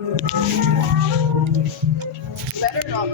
Better not.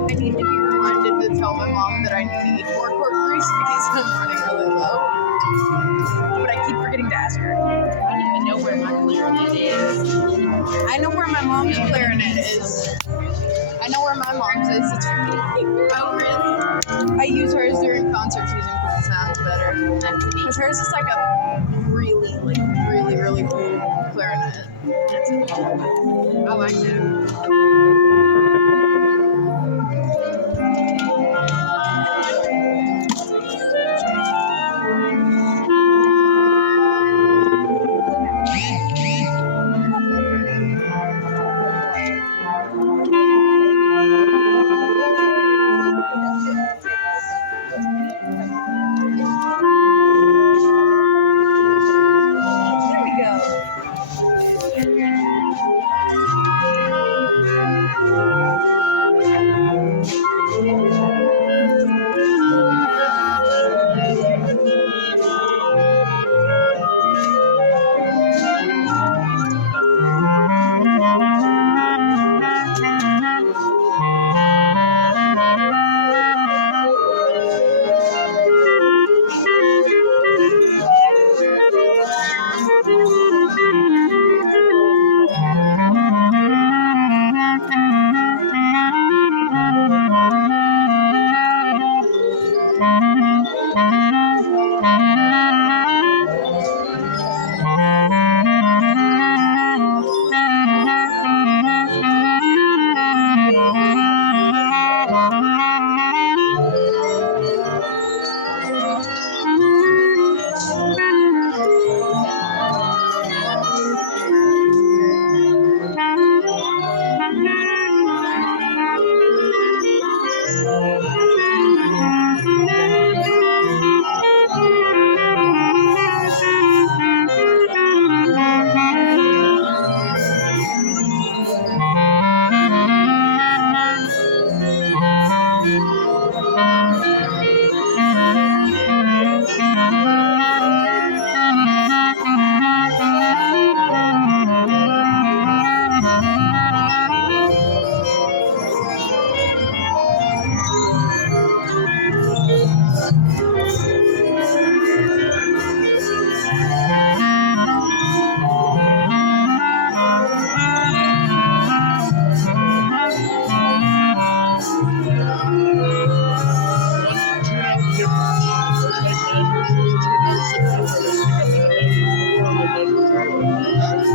I need to be reminded to tell my mom that I need more cork grease because I'm running really low. But I keep forgetting to ask her. I don't even know where my clarinet is. I know where my mom's clarinet is. I know where my mom's is. It's Oh, really? I use hers during concert season because it sounds better. That's neat. Because hers is like a really cool clarinet. That's cool. I like that. There we go.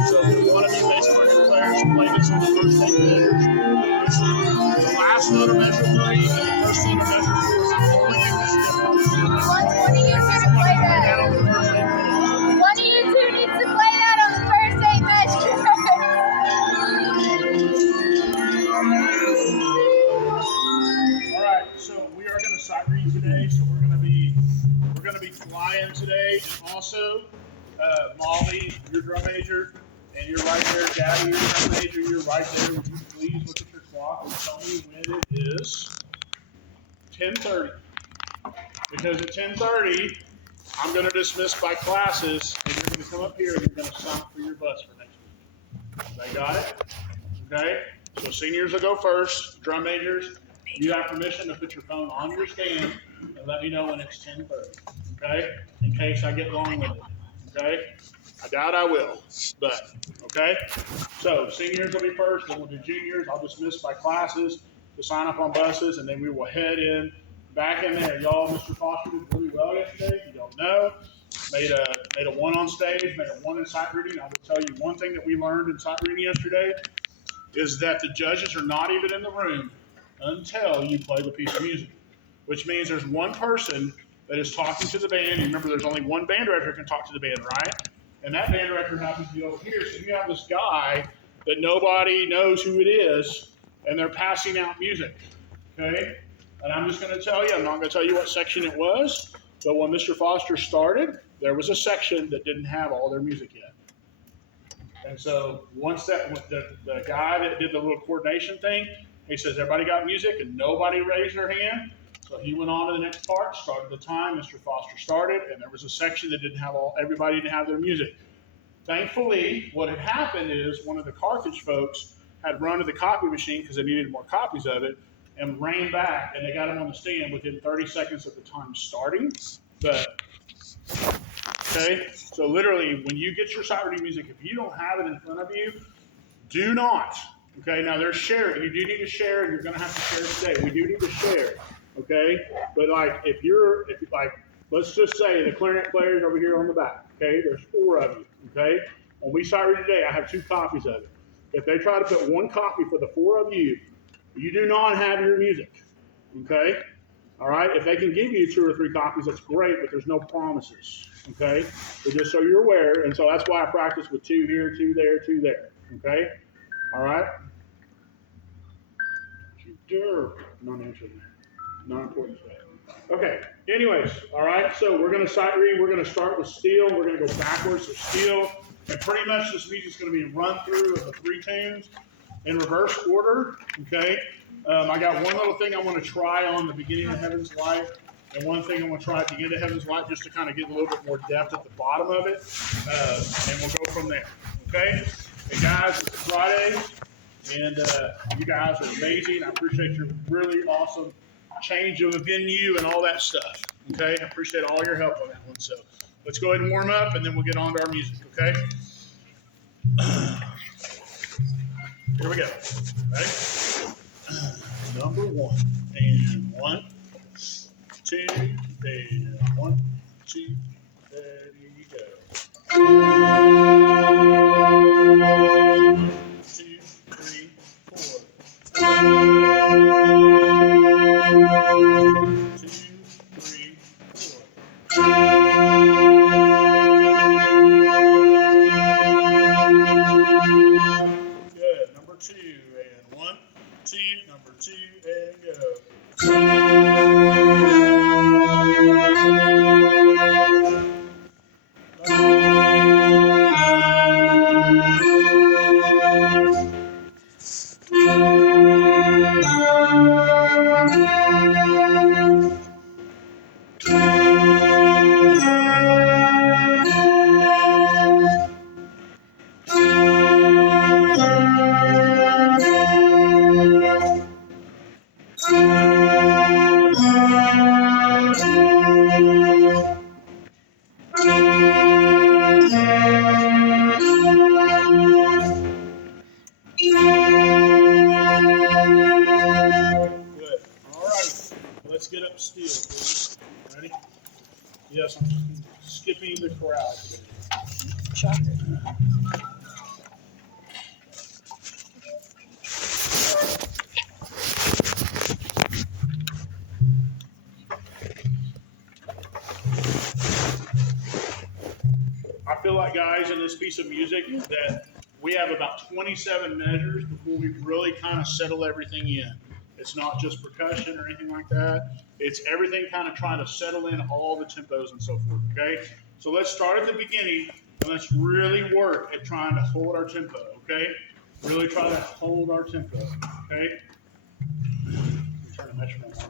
So if one of you bass cornet players play this on the first tape measures, the last note of measure 3 and the first note of measure 4 is the only thing that's different. One of you two to play that. On the first tape measures. One of you two needs to play that on the first 8 measures. All right, so we are going to sight read today. So we're going to be flying today, and also Molly, your drum major, and you're right there. Gabby, your drum major, you're right there. Would you please look at your clock and tell me when it is 10:30? Because at 10:30, I'm going to dismiss by classes, and you're going to come up here and you're going to sign up for your bus for next week. They got it? Okay? So seniors will go first. Drum majors, you have permission to put your phone on your stand and let me know when it's 10:30. Okay? In case I get long with it. Okay? I doubt I will, but okay? So seniors will be first, then we'll do juniors. I'll dismiss by classes to sign up on buses, and then we will head in back in there. Y'all, Mr. Foster did really well yesterday. You don't know. Made a 1 on stage, made a 1 in sight reading. I will tell you one thing that we learned in sight reading yesterday is that the judges are not even in the room until you play the piece of music, which means there's one person that is talking to the band. You remember there's only one band director who can talk to the band, right? And that band director happens to be over here. So you have this guy that nobody knows who it is, and they're passing out music, okay? And I'm just going to tell you, I'm not going to tell you what section it was, but when Mr. Foster started, there was a section that didn't have all their music yet. And so once the guy that did the little coordination thing, he says, everybody got music, and nobody raised their hand. So he went on to the next part, started the time, Mr. Foster started, and there was a section that didn't have everybody didn't have their music. Thankfully, what had happened is one of the Carthage folks had run to the copy machine because they needed more copies of it, and ran back, and they got him on the stand within 30 seconds of the time starting. But, okay, so literally, when you get your sight reading music, if you don't have it in front of you, do not. Okay, now there's sharing. You do need to share, and you're going to have to share today. We do need to share. Okay, but like let's just say the clarinet players over here on the back. Okay, there's 4 of you. Okay, when we sight read today, I have 2 copies of it. If they try to put 1 copy for the 4 of you, you do not have your music. Okay, all right. If they can give you 2 or 3 copies, that's great, but there's no promises. Okay, but just so you're aware, and so that's why I practice with 2 here, 2 there, 2 there. Okay, all right. Not answering that. Not important today. Okay, anyways, all right, so we're going to sight read. We're going to start with steel. We're going to go backwards to steel. And pretty much this music's going to be run through of the 3 tunes in reverse order, okay? I got one little thing I want to try on the beginning of Heaven's Light, and one thing I want to try at the end of Heaven's Light just to kind of get a little bit more depth at the bottom of it, and we'll go from there, okay? Hey, guys, it's Friday, and you guys are amazing. I appreciate your really awesome change of a venue and all that stuff. Okay, I appreciate all your help on that one. So let's go ahead and warm up, and then we'll get on to our music. Okay. Here we go. Ready? Number 1 and 1, 2, and 1, 2. There you go. 2, 3, 4. 2, 3, 4. Good. Number 2 and 1, 2. Number 2 and go. Yes, I'm skipping the crowd today. Shocker. I feel like, guys, in this piece of music that we have about 27 measures before we really kind of settle everything in. It's not just percussion or anything like that. It's everything kind of trying to settle in all the tempos and so forth, okay? So let's start at the beginning, and let's really work at trying to hold our tempo, okay? Really try to hold our tempo, okay? Let me turn the metronome on.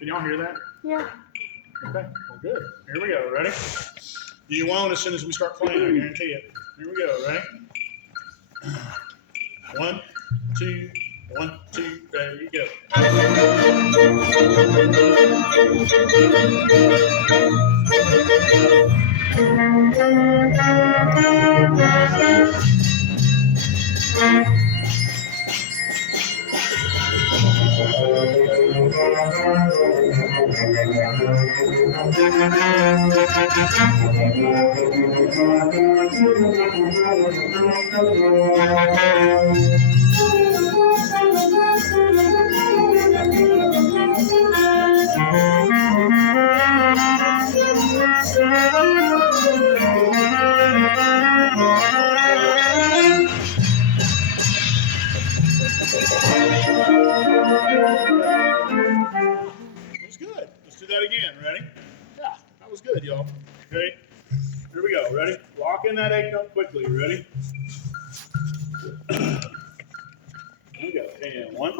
Can y'all hear that? Yeah. Okay, well, good. Here we go. Ready? You won't as soon as we start playing, I guarantee it. Here we go. Ready? 1, 2, 1, 2, there you go. That's good. Let's do that again. Ready? Yeah, that was good, y'all. Okay. Here we go. Ready? Lock in that A note quickly. Ready? Here we go. And 1,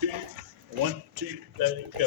2, 1, 2, let it go.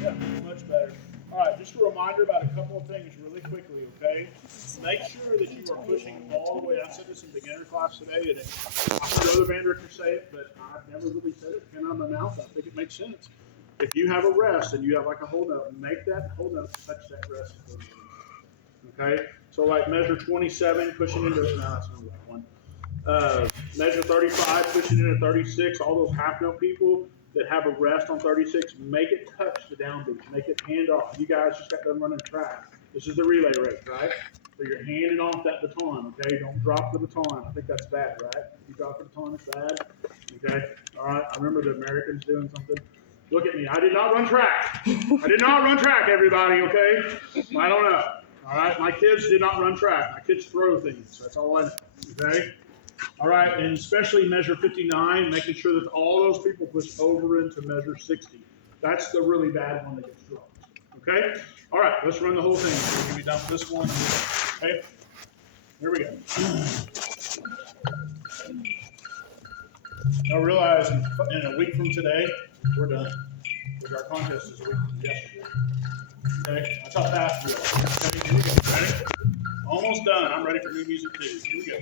Yeah, much better. All right, just a reminder about a couple of things really quickly, okay? Make sure that you are pushing all the way. I said this in beginner class today, and I've heard other band directors say it, but I've never really said it. Came out of my mouth. I think it makes sense. If you have a rest and you have like a whole note, make that whole note touch that rest. Okay? So like measure 27, pushing into it. No, that's not the right one. Measure 35, pushing into 36. All those half note people that have a rest on 36, make it touch the downbeat. Make it hand off. You guys just got done running track. This is the relay race, right? So you're handing off that baton, okay? Don't drop the baton. I think that's bad, right? If you drop the baton, it's bad. Okay? All right. I remember the Americans doing something. Look at me. I did not run track. I did not run track, everybody, okay? I don't know. All right? My kids did not run track. My kids throw things. That's all I know. Okay? All right, and especially measure 59, making sure that all those people push over into measure 60. That's the really bad one that gets dropped. Okay? All right, let's run the whole thing. We're going to be done with this one. Okay? Here we go. Now realize in a week from today, we're done. Because our contest is a week from yesterday. Okay? That's how fast we are. Okay, here we go. Ready? Almost done. I'm ready for new music too. Here we go.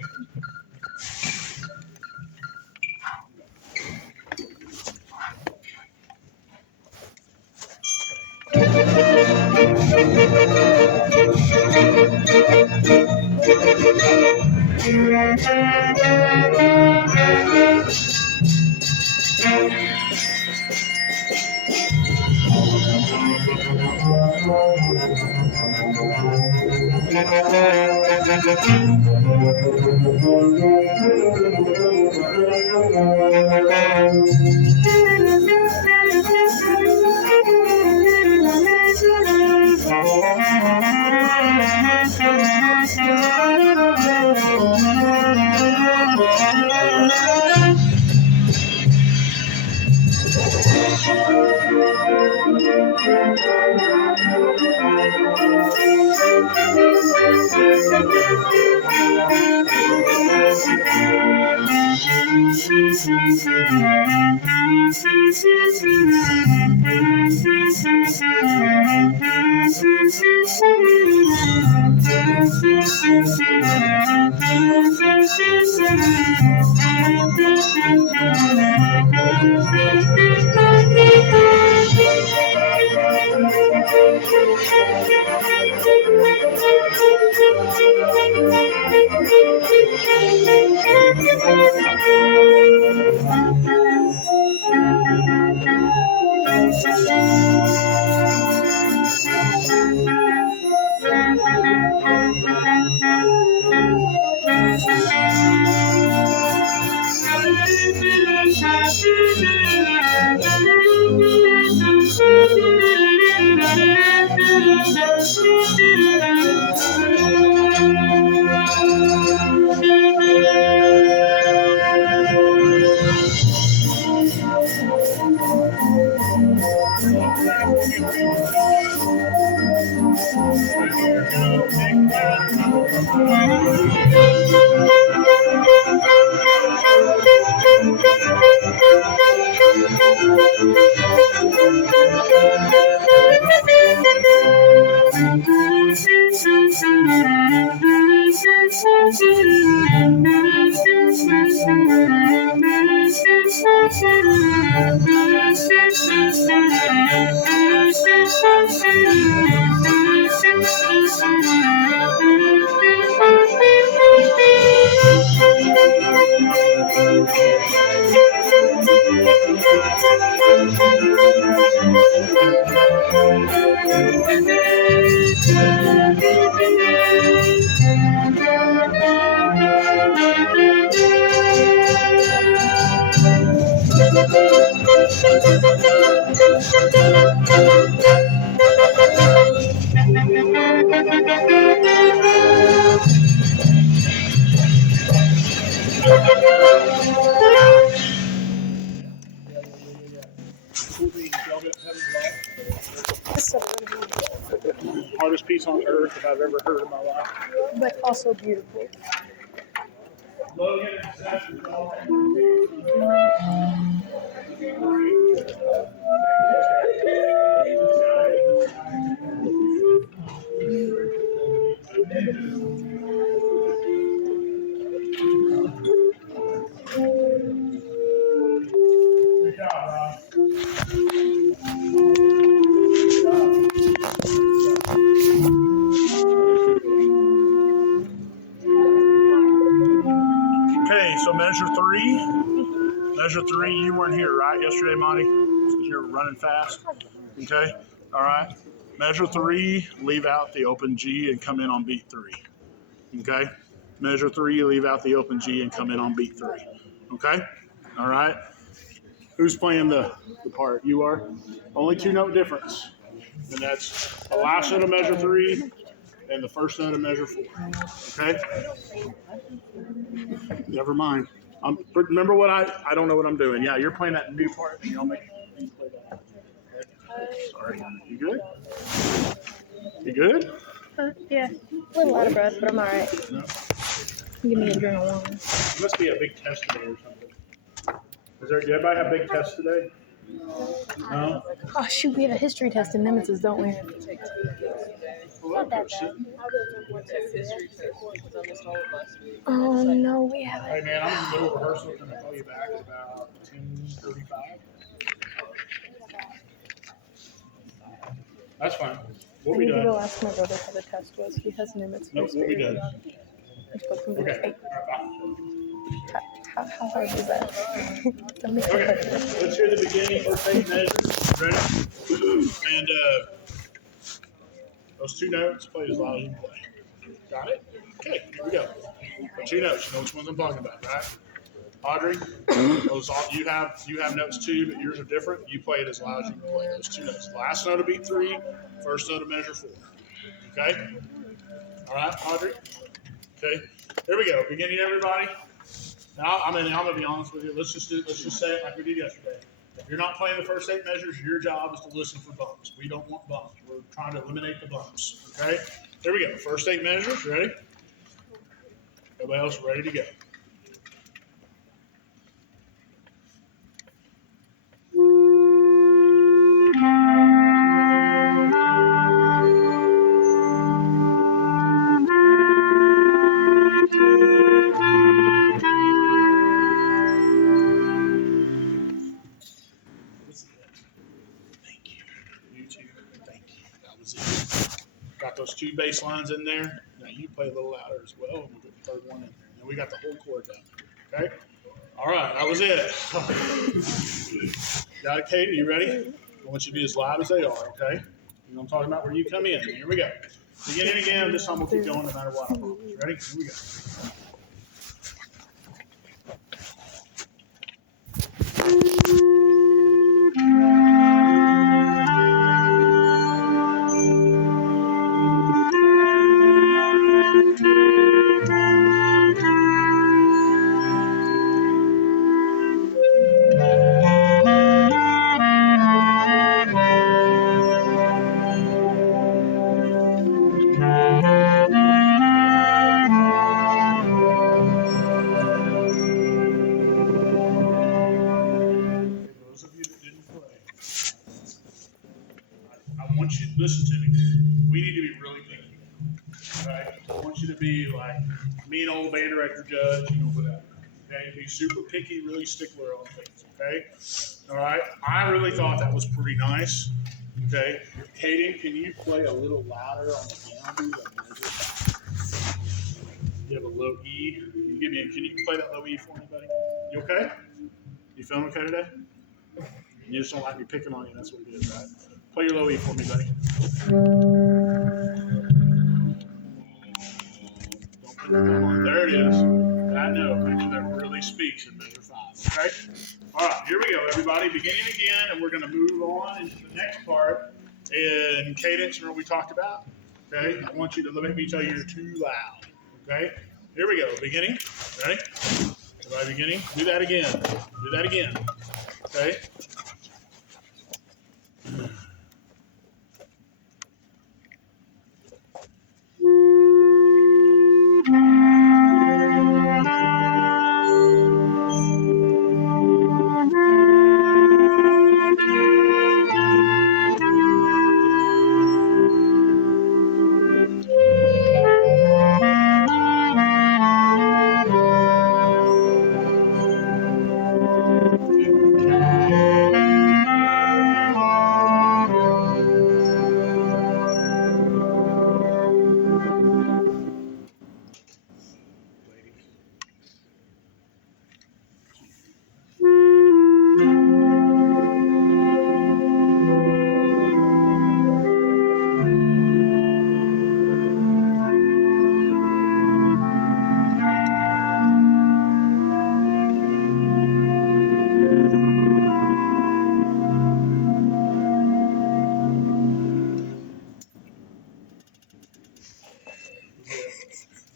Hardest piece on earth that I've ever heard in my life. But also beautiful. Logan and Seth are all- Good job, Rob. Okay, so measure three. Measure three, you weren't here, right, yesterday, Monty? Because you were running fast. Okay, all right. Measure three, leave out the open G and come in on beat three. Okay? Measure three, leave out the open G and come in on beat three. Okay? All right? Who's playing the part? You are? Only 2-note difference. And that's the last note of measure three and the first note of measure four. Okay? Never mind. Remember what I don't know what I'm doing. Yeah, you're playing that new part. You don't make me play that. Okay? Sorry. You good? You good? Yeah. A little out of breath, but I'm alright. No. Give me a drink of water. It must be a big test today or something. Did everybody have big tests today? No? Oh shoot, we have a history test in Nemesis, don't we? Not that bad. Oh no, we haven't. Hey man, I'm in the middle of rehearsal. Can I call you back at about 10:35? That's fine. I We'll be need to go done. ask my brother how the test was. He has Nimitz Nope, first we'll be grade. done. He's supposed to be Okay. like, All right, bye. how hard was that? Don't make it Okay, hard. let's hear the beginning first 8 measures. Ready? And those 2 notes, play as loud as you can play. Got it? Okay, here we go. 2 notes. You know which ones I'm talking about, right? Audrey, those all, you have notes too, but yours are different. You play it as loud as you can play those 2 notes. Last note of beat 3, first note of measure 4. Okay? All right, Audrey? Okay, here we go. Beginning, everybody. Now, I'm gonna be honest with you. Let's just say it like we did yesterday. If you're not playing the first 8 measures, your job is to listen for bumps. We don't want bumps. We're trying to eliminate the bumps. Okay? Here we go. First 8 measures. Ready? Everybody else ready to go? Thank you. You too. Thank you. That was it. Got those 2 bass lines in there. Now you play a little louder as well, and we'll get the 3rd one in there. And we got the whole chord down there. Okay? All right, that was it. Got it, Katie? You ready? I want you to be as loud as they are, okay? You know what I'm talking about? Where you come in. Here we go. Beginning again. This time we'll keep going no matter what. I promise. Ready? Here we go. to me. We need to be really picky. Okay? I want you to be like mean old band director judge, whatever. Okay? Be super picky, really stickler on things. Okay? All right? I really thought that was pretty nice. Okay? Kaden, can you play a little louder on the piano? You have a low E. Can you play that low E for me, buddy? You okay? You feeling okay today? You just don't like me picking on you. That's what it is, right? Play your low E for me, buddy. Don't put the thumb on. There it is. I know. A picture that really speaks in measure 5. Okay? All right, here we go, everybody. Beginning again, and we're going to move on into the next part in cadence. Remember we talked about? Okay? I want you to let me tell you you're too loud. Okay? Here we go. Beginning. Ready? Everybody beginning. Do that again. Do that again. Okay?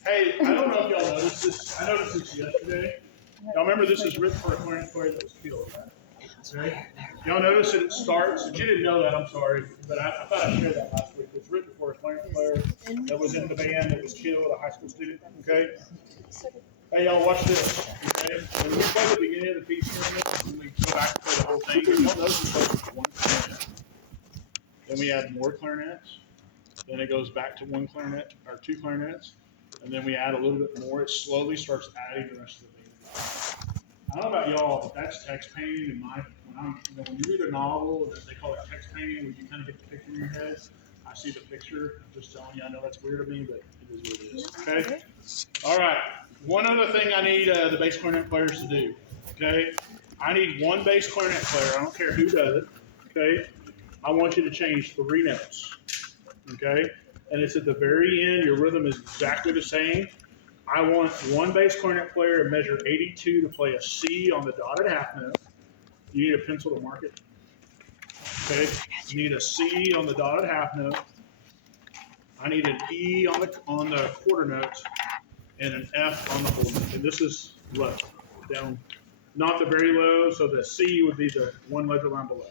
Hey, I don't know if y'all noticed this. I noticed this yesterday. Y'all remember this is written for a clarinet player that was killed, right? Okay? Y'all notice that it starts, and you didn't know that, I'm sorry, but I thought I shared that last week. It's written for a clarinet player that was in the band that was killed, a high school student, okay? Hey, y'all, watch this, okay? When we play the beginning of the piece, when we go back and play the whole thing, y'all notice we play with one clarinet. Then we add more clarinets. Then it goes back to one clarinet, or two clarinets. And then we add a little bit more. It slowly starts adding the rest of the thing. I don't know about y'all, but that's text painting. When you read a novel, they call it text painting, where you kind of get the picture in your head. I see the picture. I'm just telling you, I know that's weird of me, but it is what it is. Okay? All right. One other thing I need the bass clarinet players to do. Okay? I need one bass clarinet player. I don't care who does it. Okay? I want you to change 3 notes. Okay? And it's at the very end. Your rhythm is exactly the same. I want one bass clarinet player to measure 82 to play a C on the dotted half note. You need a pencil to mark it. Okay? You need a C on the dotted half note. I need an E on the quarter note and an F on the whole note. And this is low, down, not the very low. So the C would be the one ledger line below.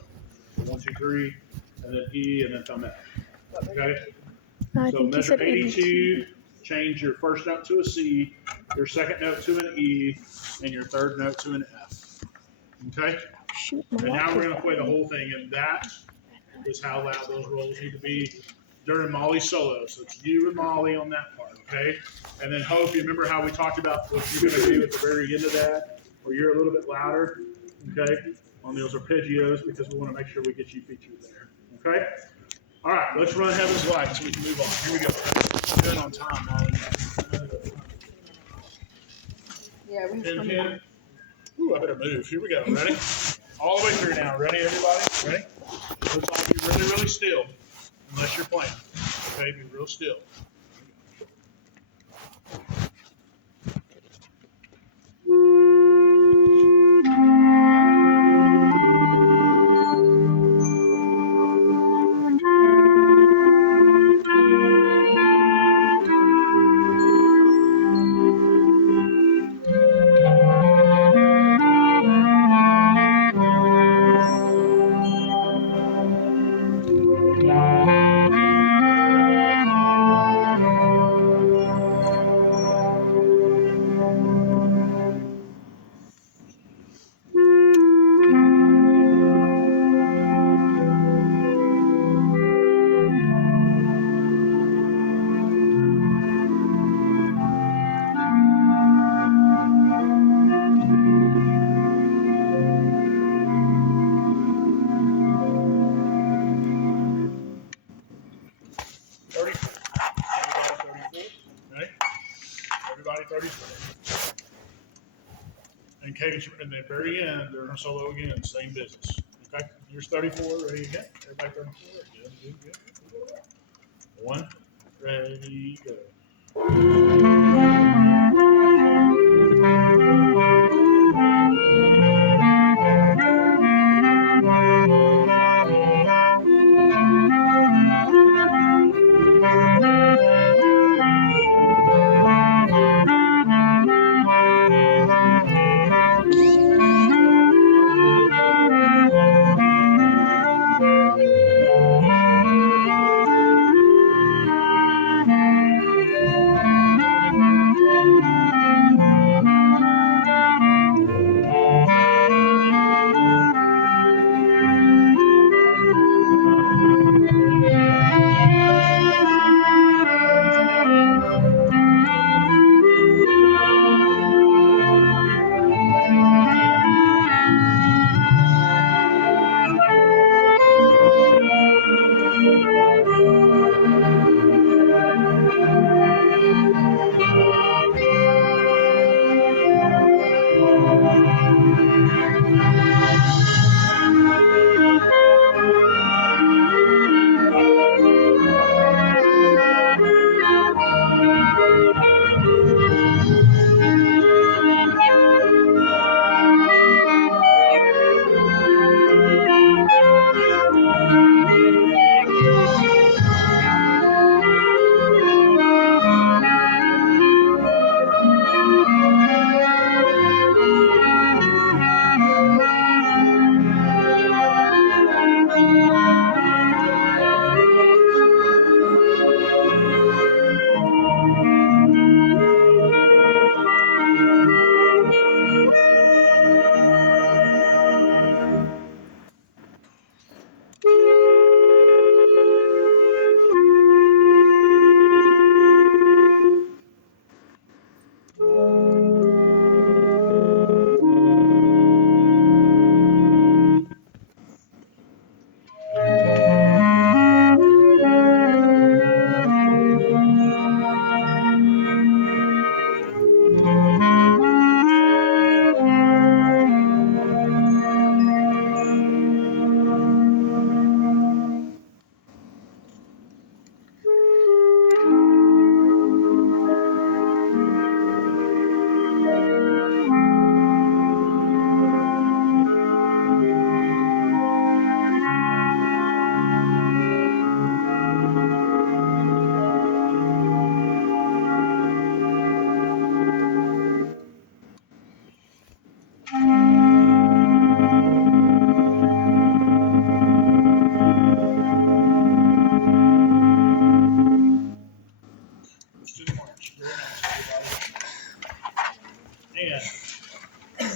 So 1, 2, 3, and then E, and then thumb F. Okay? So measure 82, change your first note to a C, your second note to an E, and your third note to an F. Okay? And now we're going to play the whole thing, and that is how loud those rolls need to be during Molly's solo. So it's you and Molly on that part, okay? And then Hope, you remember how we talked about what you're going to do at the very end of that, where you're a little bit louder, okay, on those arpeggios, because we want to make sure we get you featured there, okay? All right, let's run Heaven's Light so we can move on. Here we go. Good on time, Molly. Yeah, we have 10. Ooh, I better move. Here we go. Ready? All the way through now. Ready, everybody? Ready? Looks like you're really, really still, unless you're playing. Okay, be real still. 30s. And Katie's in the very end, they're in a solo again, same business. Okay, you're 34, ready to go. Everybody 34, good. 1, ready, go.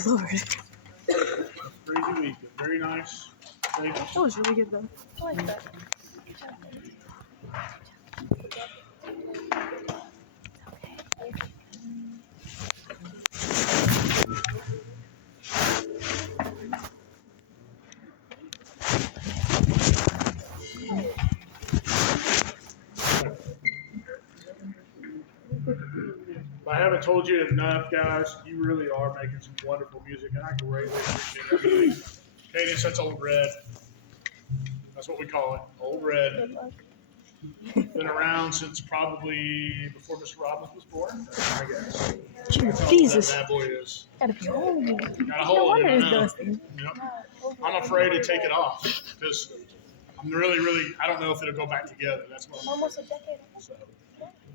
Lord. Crazy week, but very nice. That was really good though. I like that. If I haven't told you enough, guys, you really are making some wonderful music, and I greatly appreciate everything. Katie, that's Old Red. That's what we call it, Old Red. Been around since probably before Mr. Robbins was born, I guess. That's how old Jesus. that bad boy is. Gotta be old. Got a No hold of wonder it. it's I know. dusty. Yep. I'm afraid to take it off because I'm really, I don't know if it'll go back together. That's what I'm Almost a decade. so,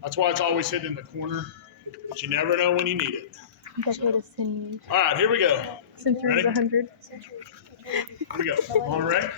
that's why it's always hidden in the corner, but you never know when you need it. Decade is 10 years. All right, here we go. Century is Ready? 100. Here we go. On ready?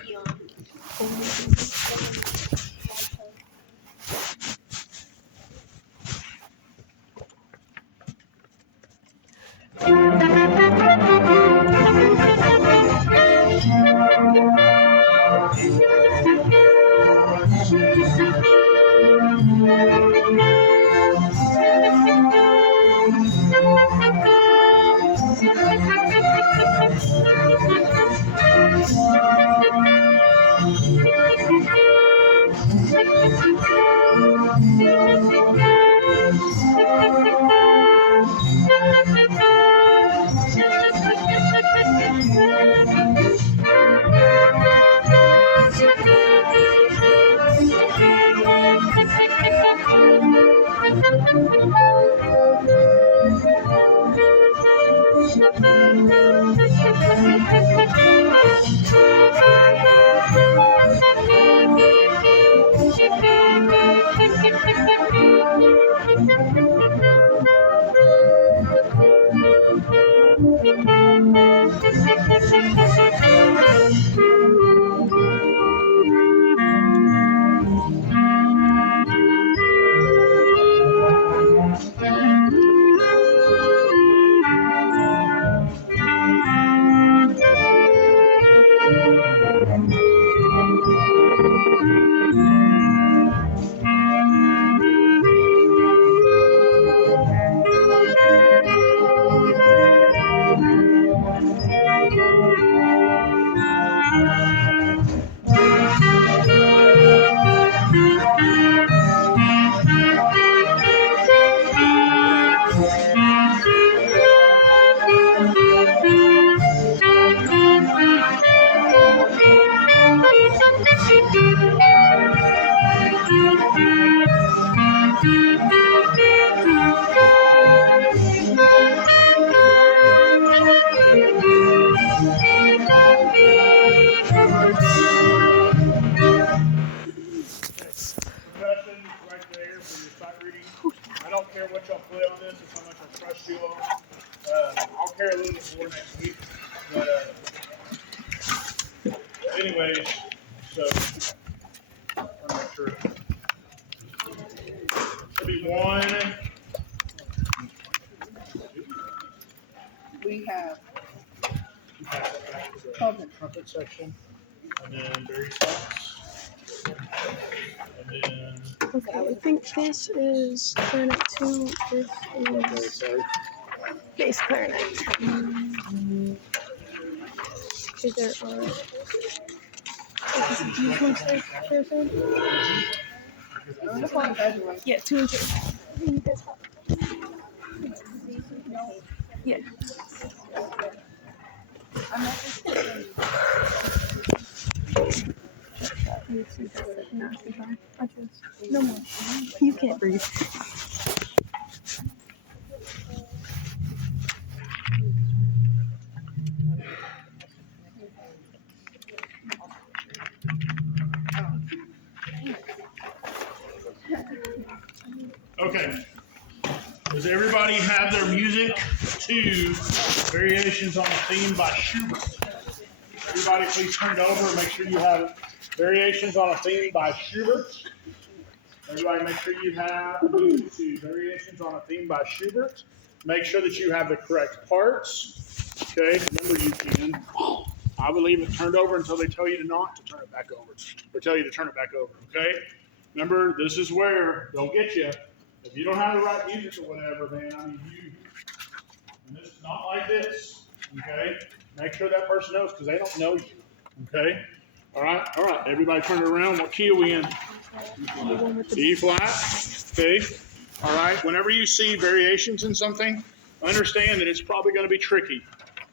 care what y'all play on this. It's how much I trust you all. I'll care a little bit more next week. But anyways, so I'm not sure. Should be one. We have Trumpet section, and then Barry Fox, and then Okay, I think this is clarinet 2. This is bass clarinet. Okay, there are. Do you want to say there, Sam? Yeah, 2 and 3. Yeah. No more. You can't breathe. okay. Does everybody have their music to Variations on a Theme by Schubert? Everybody please turn it over and make sure you have Variations on a Theme by Schubert. Everybody make sure you have music to Variations on a Theme by Schubert. Make sure that you have the correct parts. Okay, remember you can. I would leave it turned over until they tell you to not to turn it back over. Or tell you to turn it back over, okay? Remember, this is where they'll get you. If you don't have the right music or whatever, man, I mean, and this is not like this, okay? Make sure that person knows because they don't know you, okay? All right, everybody turn it around. What key are we in? E flat, okay? All right, whenever you see variations in something, understand that it's probably going to be tricky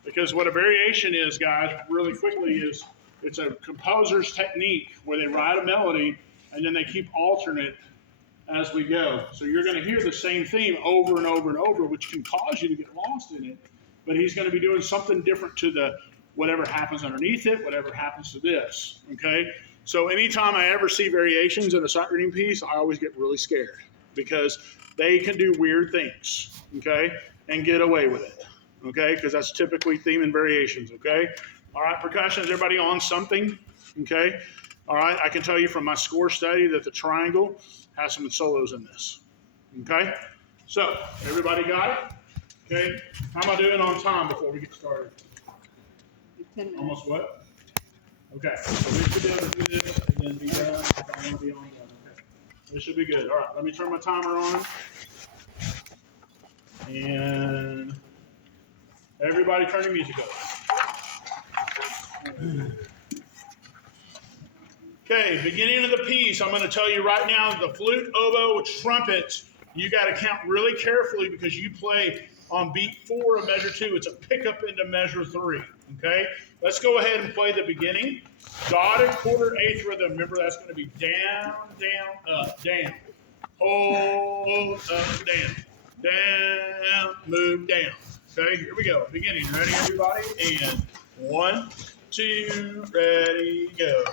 because what a variation is, guys, really quickly is it's a composer's technique where they write a melody and then they keep alternate as we go. So you're going to hear the same theme over and over and over, which can cause you to get lost in it. But he's going to be doing something different to the whatever happens underneath it, whatever happens to this. Okay? So anytime I ever see variations in a sight reading piece, I always get really scared because they can do weird things, okay, and get away with it, okay, because that's typically theme and variations, okay? All right, percussion, is everybody on something, okay? All right, I can tell you from my score study that the triangle has some solos in this, okay? So, everybody got it? Okay, how am I doing on time before we get started? 10 minutes. Almost what? Okay, so we should be able to do this and then be done. I'm going to be on done. Okay, this should be good. All right, let me turn my timer on. And everybody turn your music up. Okay, beginning of the piece, I'm going to tell you right now, the flute, oboe, trumpet, you got to count really carefully because you play on beat 4 of measure 2. It's a pickup into measure 3, okay? Let's go ahead and play the beginning. Dotted quarter eighth rhythm. Remember, that's going to be down, down, up, down. Hold, up, down. Down, move, down. Okay, here we go. Beginning. Ready, everybody? And 1, 2, ready, go.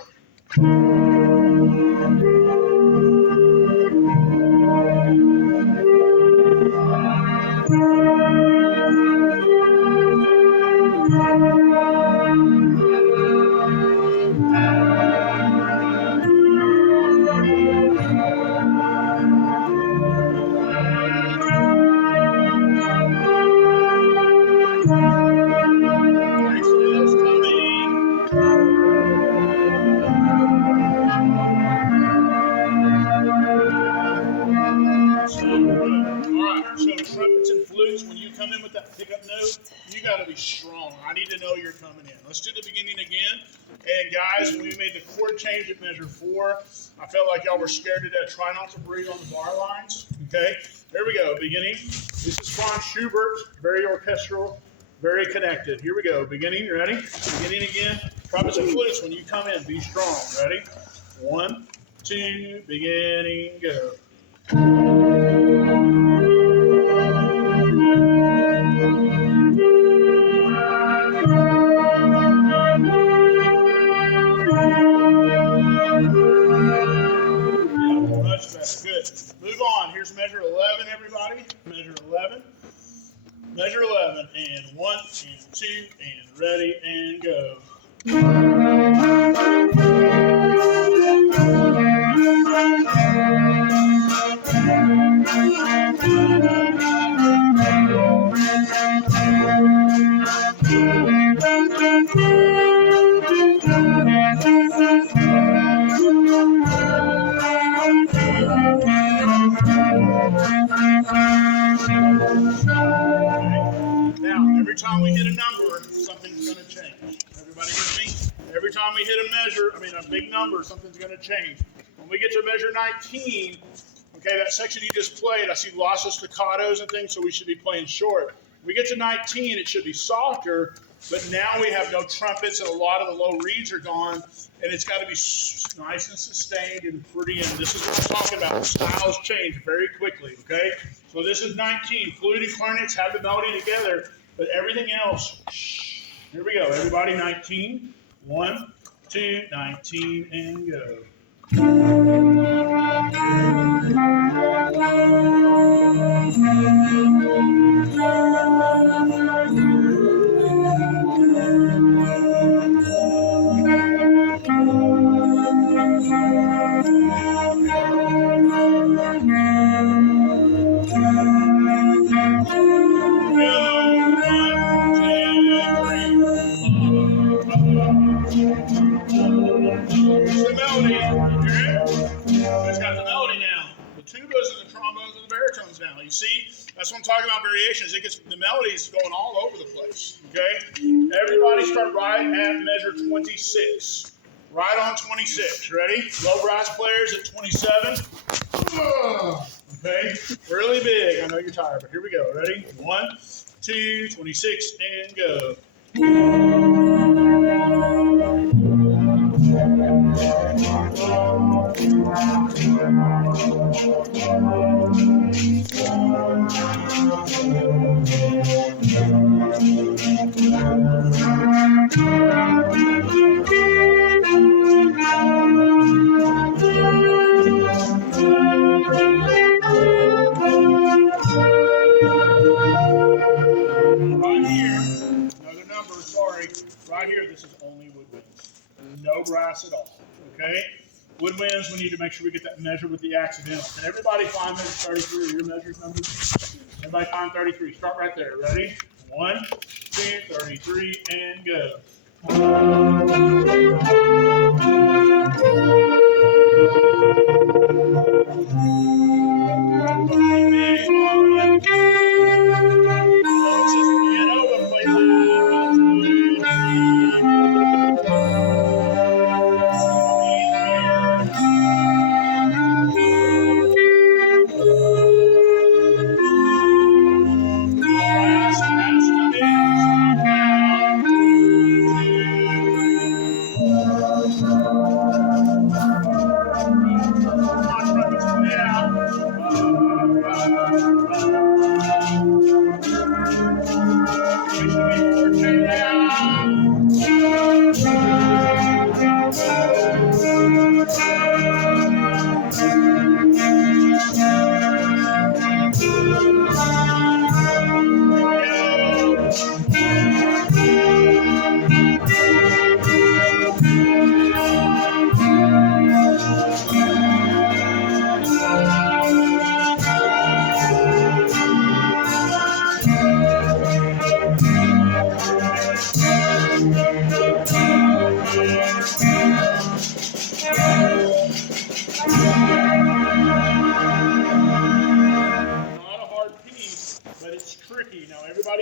Strong. I need to know you're coming in. Let's do the beginning again. And guys, when we made the chord change at measure 4, I felt like y'all were scared to death. Try not to breathe on the bar lines. Okay? There we go. Beginning. This is Franz Schubert. Very orchestral. Very connected. Here we go. Beginning. Ready? Beginning again. Trumpets and flutes. When you come in, be strong. Ready? 1, 2, beginning, go. Much better. Good. Move on. Here's measure 11, everybody. Measure 11. Measure 11. And 1, and 2, and ready, and go. Now, every time we hit a number, something's going to change. Everybody with me? Every time we hit a big number, something's going to change. When we get to measure 19, okay, that section you just played, I see lots of staccatos and things, so we should be playing short. When we get to 19, it should be softer, but now we have no trumpets and a lot of the low reeds are gone, and it's got to be nice and sustained and pretty, and this is what I'm talking about. The styles change very quickly, okay? So this is 19. Flute and clarinets have the melody together, but everything else, shh. Here we go. Everybody, 19. 1, 2, 19, and go. You see, that's what I'm talking about variations. The melodies going all over the place, okay? Everybody start right at measure 26. Right on 26, ready? Low brass players at 27. Okay, really big. I know you're tired, but here we go. Ready? 1, 2, 26, and go. Right here, this is only woodwinds. No brass at all, okay? Woodwinds, we need to make sure we get that measure with the accidental. Can everybody find measure 33 or your measures numbers? Everybody find 33. Start right there. Ready? 1, 2, 33, and go.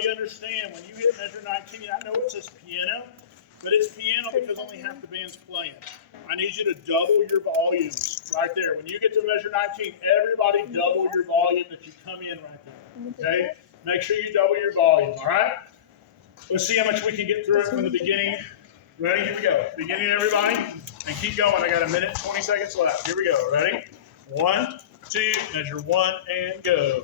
Understand when you hit measure 19, I know it says piano, but it's piano because only half the band's playing. I need you to double your volumes right there. When you get to measure 19, everybody double your volume that you come in right there. Okay? Make sure you double your volume, all right? Let's see how much we can get through it from the beginning. Ready? Here we go. Beginning, everybody. And keep going. I got 1 minute, 20 seconds left. Here we go. Ready? 1, 2, measure 1, and go.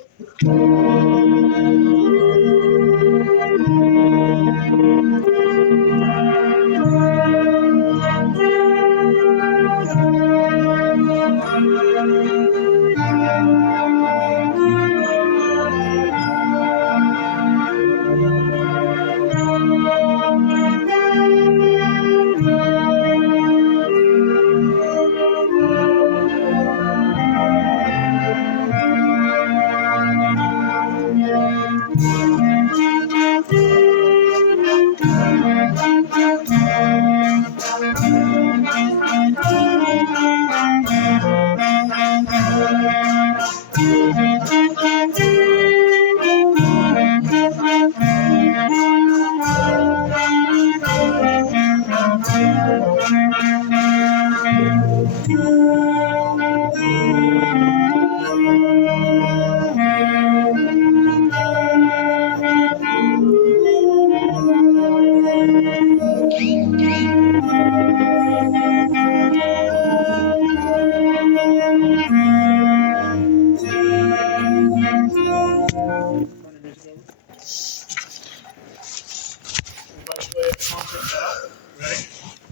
Everybody play a concert F. Ready?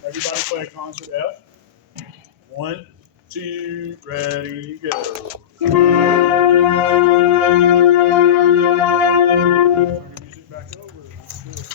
Everybody play a concert F. 1, 2, ready, go. Turn the music back over. Let's do it.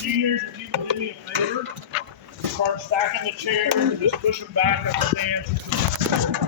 Juniors, if you can do me a favor, start stacking the chairs and just push them back up the stands.